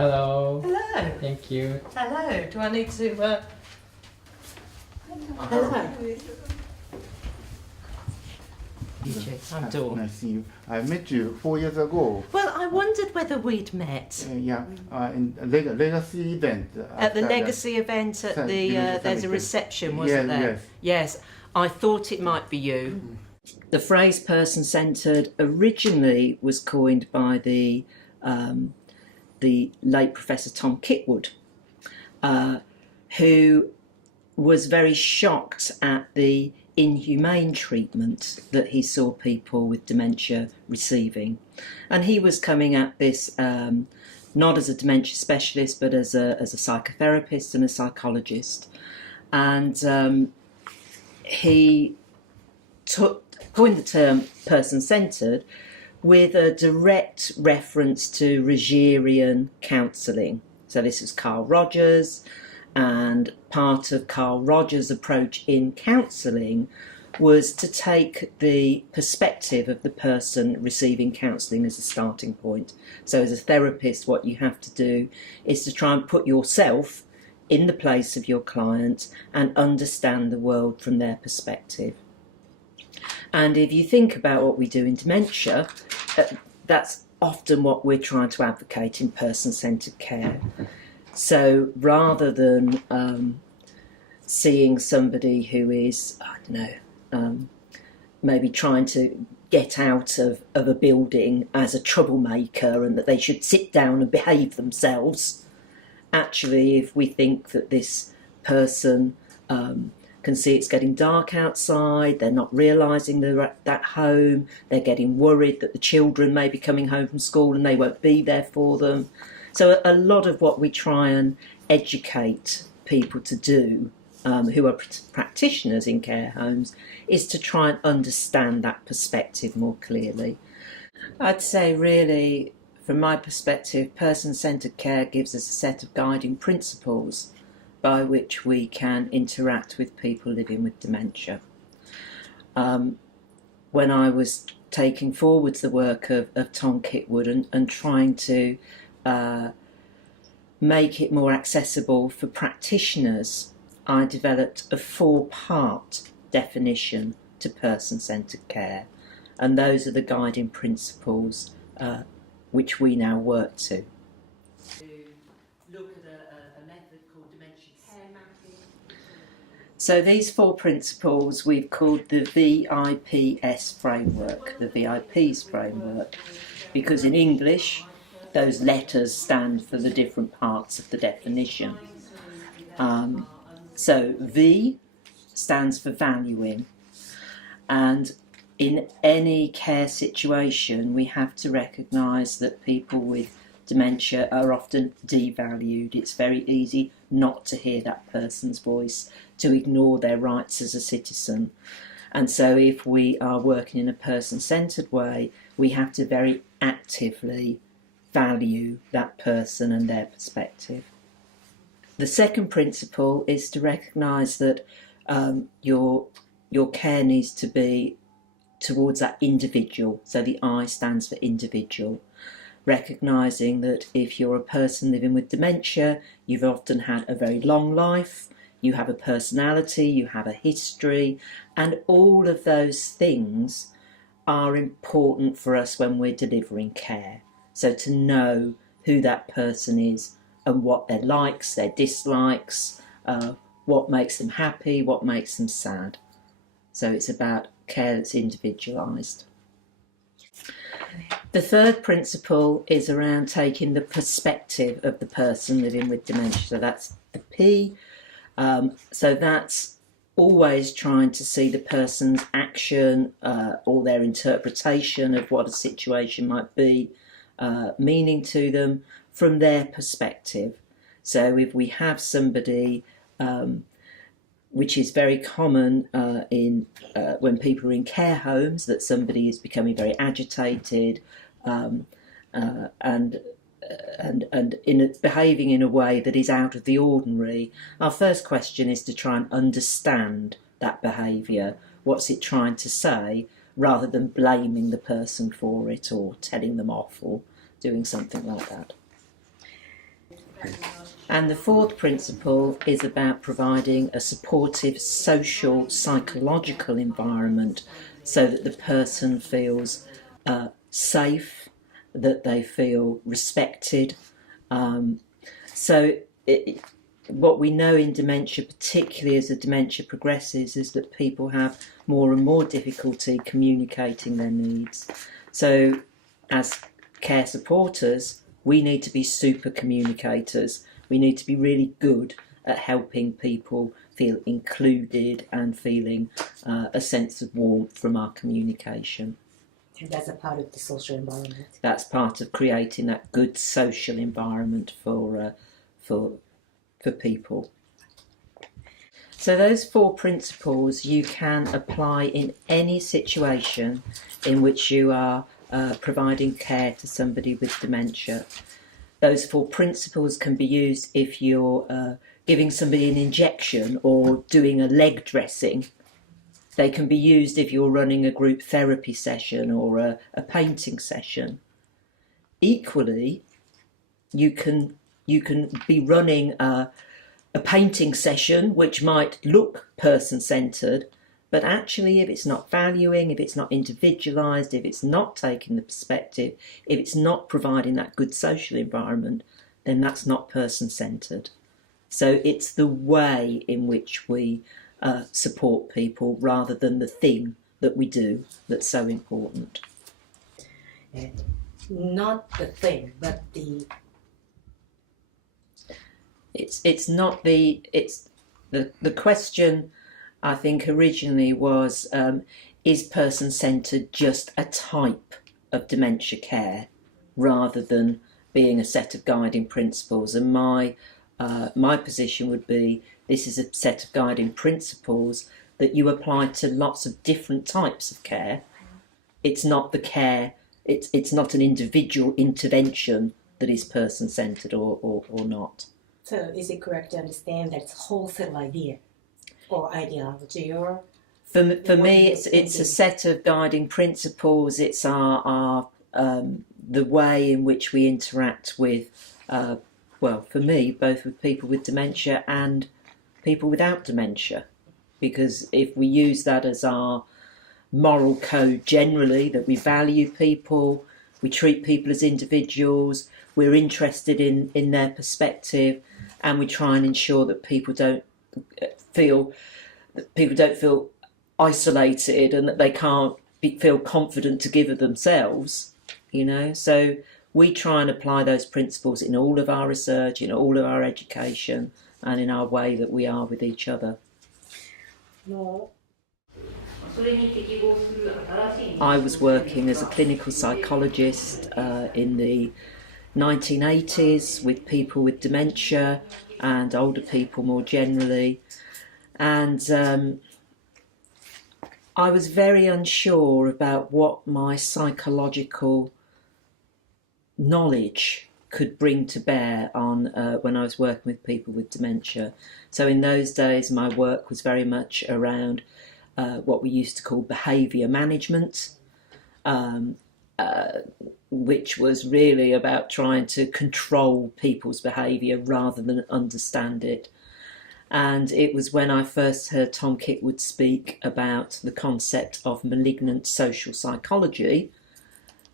Hello. Hello. Thank you. Hello. Do I need to? Hello. I'm Dawn. Nice to see you. I met you 4 years ago. Well, I wondered whether we'd met In a legacy event. at the legacy event at the. There's a reception, wasn't there? Yes. I thought it might be you. The phrase person-centred originally was coined by the late Professor Tom Kitwood, who was very shocked at the inhumane treatment that he saw people with dementia receiving. And he was coming at this not as a dementia specialist, but as a psychotherapist and a psychologist. And he coined the term person-centred with a direct reference to Rogerian counselling. So this is Carl Rogers, and part of Carl Rogers' approach in counselling was to take the perspective of the person receiving counselling as a starting point. So as a therapist, what you have to do is to try and put yourself in the place of your client and understand the world from their perspective. And if you think about what we do in dementia, that's often what we're trying to advocate in person-centred care. So rather than seeing somebody who is, I don't know, maybe trying to get out of a building as a troublemaker and that they should sit down and behave themselves, actually, if we think that this person can see it's getting dark outside, they're not realising they're at home, they're getting worried that the children may be coming home from school and they won't be there for them. So a lot of what we try and educate people to do who are practitioners in care homes is to try and understand that perspective more clearly. I'd say really, from my perspective, person-centred care gives us a set of guiding principles by which we can interact with people living with dementia. When I was taking forward the work of Tom Kitwood and trying to make it more accessible for practitioners, I developed a 4-part definition to person-centred care, and those are the guiding principles which we now work to. So these 4 principles we've called the VIPS framework, the VIPs framework, because in English those letters stand for the different parts of the definition. So V stands for valuing, and in any care situation we have to recognise that people with dementia are often devalued. It's very easy not to hear that person's voice, to ignore their rights as a citizen. And so if we are working in a person-centred way, we have to very actively value that person and their perspective. The second principle is to recognise that your care needs to be towards that individual. So the I stands for individual. Recognising that if you're a person living with dementia, you've often had a very long life, you have a personality, you have a history, and all of those things are important for us when we're delivering care. So to know who that person is and what their likes, their dislikes, what makes them happy, what makes them sad. So it's about care that's individualised. The third principle is around taking the perspective of the person living with dementia. So that's the P. So that's always trying to see the person's action or their interpretation of what a situation might be meaning to them from their perspective. So if we have somebody, which is very common when people are in care homes, that somebody is becoming very agitated and behaving in a way that is out of the ordinary, our first question is to try and understand that behaviour. What's it trying to say, rather than blaming the person for it or telling them off or doing something like that. And the fourth principle is about providing a supportive social, psychological environment so that the person feels safe, that they feel respected. What we know in dementia, particularly as the dementia progresses, is that people have more and more difficulty communicating their needs. So as care supporters, we need to be super communicators. We need to be really good at helping people feel included and feeling a sense of warmth from our communication. And that's a part of the social environment. That's part of creating that good social environment for people. So those four principles you can apply in any situation in which you are providing care to somebody with dementia. Those four principles can be used if you're giving somebody an injection or doing a leg dressing. They can be used if you're running a group therapy session or a painting session. Equally, you can be running a painting session which might look person-centred, but actually if it's not valuing, if it's not individualised, if it's not taking the perspective, if it's not providing that good social environment, then that's not person-centred. So it's the way in which we support people rather than the thing that we do that's so important. Not the thing, but the... The question I think originally was, is person-centred just a type of dementia care rather than being a set of guiding principles? And my position would be, this is a set of guiding principles that you apply to lots of different types of care. It's not the care, it's not an individual intervention that is person-centred or not. So is it correct to understand that it's a wholesale idea or ideology, or? For me, it's a set of guiding principles. It's our the way in which we interact with, well, for me, both with people with dementia and people without dementia. Because if we use that as our moral code generally, that we value people, we treat people as individuals, we're interested in their perspective, and we try and ensure that people don't feel isolated and that they can't feel confident to give of themselves, you know. So we try and apply those principles in all of our research, in all of our education, and in our way that we are with each other. I was working as a clinical psychologist in the 1980s with people with dementia and older people more generally, and I was very unsure about what my psychological knowledge could bring to bear on when I was working with people with dementia. So in those days my work was very much around what we used to call behaviour management, which was really about trying to control people's behaviour rather than understand it. And it was when I first heard Tom Kitwood speak about the concept of malignant social psychology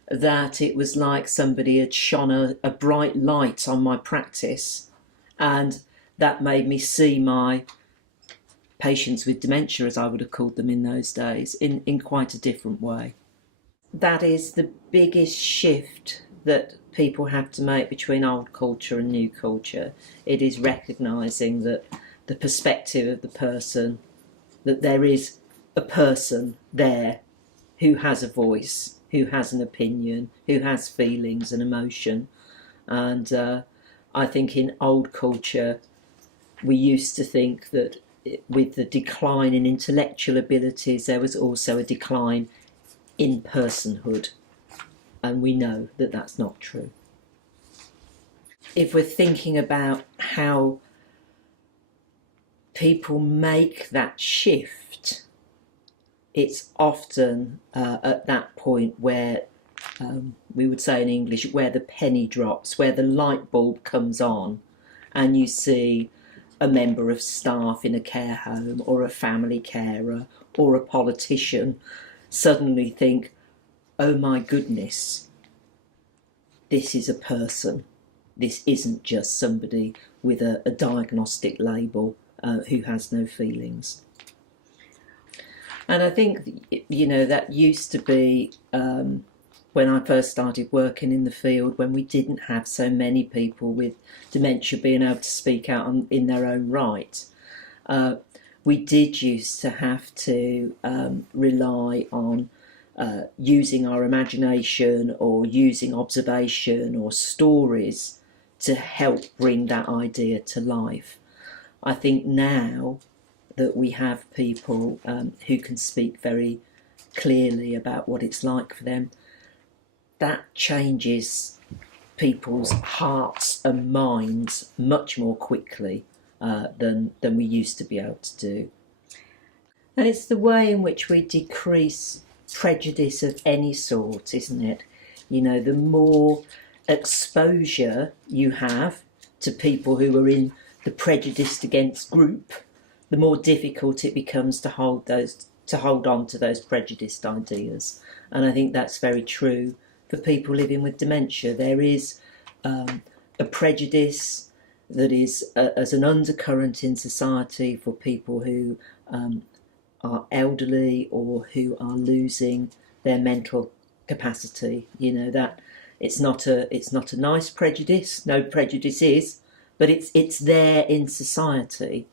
that it was like somebody had shone a bright light on my practice, and that made me see my patients with dementia, as I would have called them in those days, in quite a different way. That is the biggest shift that people have to make between old culture and new culture. It is recognising that the perspective of the person, that there is a person there who has a voice, who has an opinion, who has feelings and emotion. And I think in old culture we used to think that with the decline in intellectual abilities there was also a decline in personhood, and we know that that's not true. If we're thinking about how people make that shift, it's often at that point where we would say in English, where the penny drops, where the light bulb comes on, and you see a member of staff in a care home or a family carer or a politician suddenly think, oh my goodness, this is a person. This isn't just somebody with a diagnostic label who has no feelings. And I think, you know, that used to be when I first started working in the field, when we didn't have so many people with dementia being able to speak out in their own right. We did used to have to rely on using our imagination or using observation or stories to help bring that idea to life. I think now that we have people who can speak very clearly about what it's like for them, that changes people's hearts and minds much more quickly than we used to be able to do. And it's the way in which we decrease prejudice of any sort, isn't it? You know, the more exposure you have to people who are in the prejudiced against group, the more difficult it becomes to hold on to those prejudiced ideas. And I think that's very true for people living with dementia. There is a prejudice that is as an undercurrent in society for people who are elderly or who are losing their mental capacity. You know, that it's not a nice prejudice. No prejudice is, but it's there in society.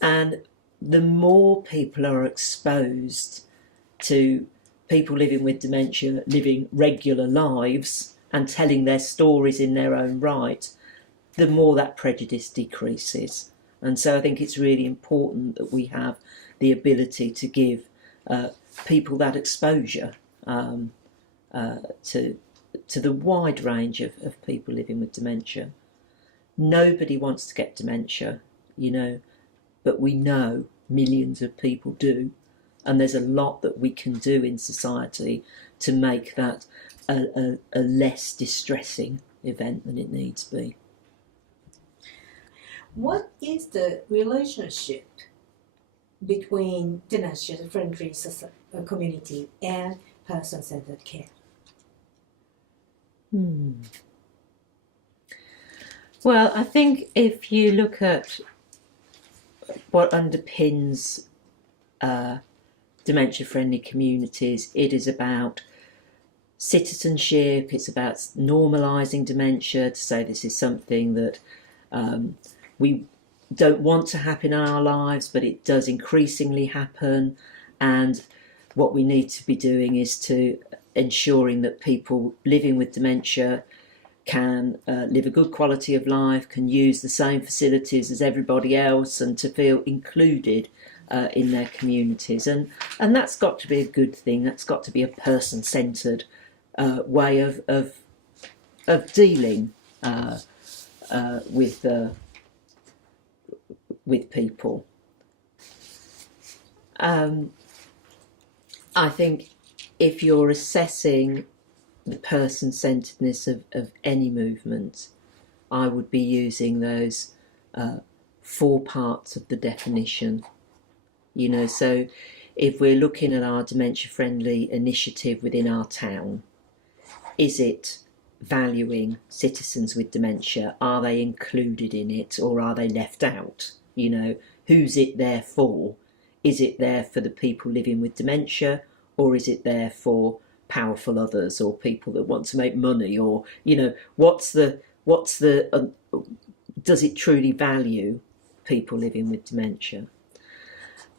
And the more people are exposed to people living with dementia, living regular lives and telling their stories in their own right, the more that prejudice decreases. And so I think it's really important that we have the ability to give people that exposure to the wide range of people living with dementia. Nobody wants to get dementia, you know, but we know millions of people do, and there's a lot that we can do in society to make that a less distressing event than it needs to be. What is the relationship between dementia-friendly community and person-centered care? Well, I think if you look at what underpins dementia-friendly communities, it is about citizenship, it's about normalising dementia, to say this is something that we don't want to happen in our lives, but it does increasingly happen, and what we need to be doing is to ensuring that people living with dementia can live a good quality of life, can use the same facilities as everybody else, and to feel included in their communities. And that's got to be a good thing. That's got to be a person-centred way of dealing with people. I think if you're assessing the person-centeredness of any movement, I would be using those 4 parts of the definition. You know, so if we're looking at our dementia-friendly initiative within our town, is it valuing citizens with dementia? Are they included in it, or are they left out? You know, who's it there for? Is it there for the people living with dementia, or is it there for powerful others or people that want to make money? Or, you know, what's the does it truly value people living with dementia?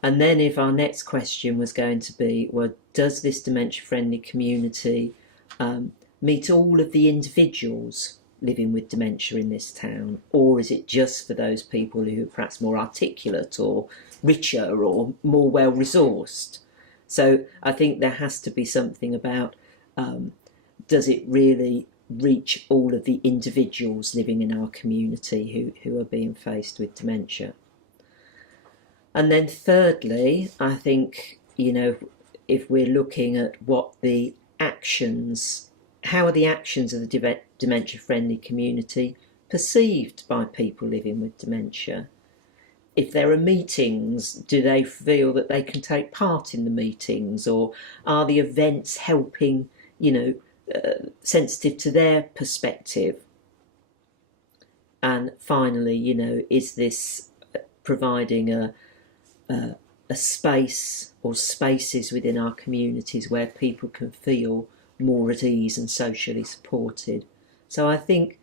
And then if our next question was going to be, well, does this dementia-friendly community meet all of the individuals living with dementia in this town, or is it just for those people who are perhaps more articulate or richer or more well-resourced? So I think there has to be something about, does it really reach all of the individuals living in our community who are being faced with dementia? And then thirdly, I think, you know, if we're looking at what the actions, how are the actions of the dementia-friendly community perceived by people living with dementia? If there are meetings, do they feel that they can take part in the meetings, or are the events helping, sensitive to their perspective? And finally, is this providing a space or spaces within our communities where people can feel more at ease and socially supported? So I think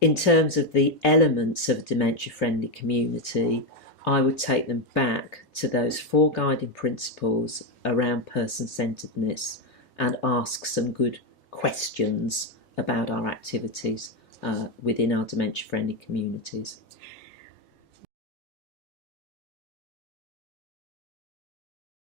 in terms of the elements of a dementia-friendly community, I would take them back to those 4 guiding principles around person-centeredness and ask some good questions about our activities within our dementia-friendly communities.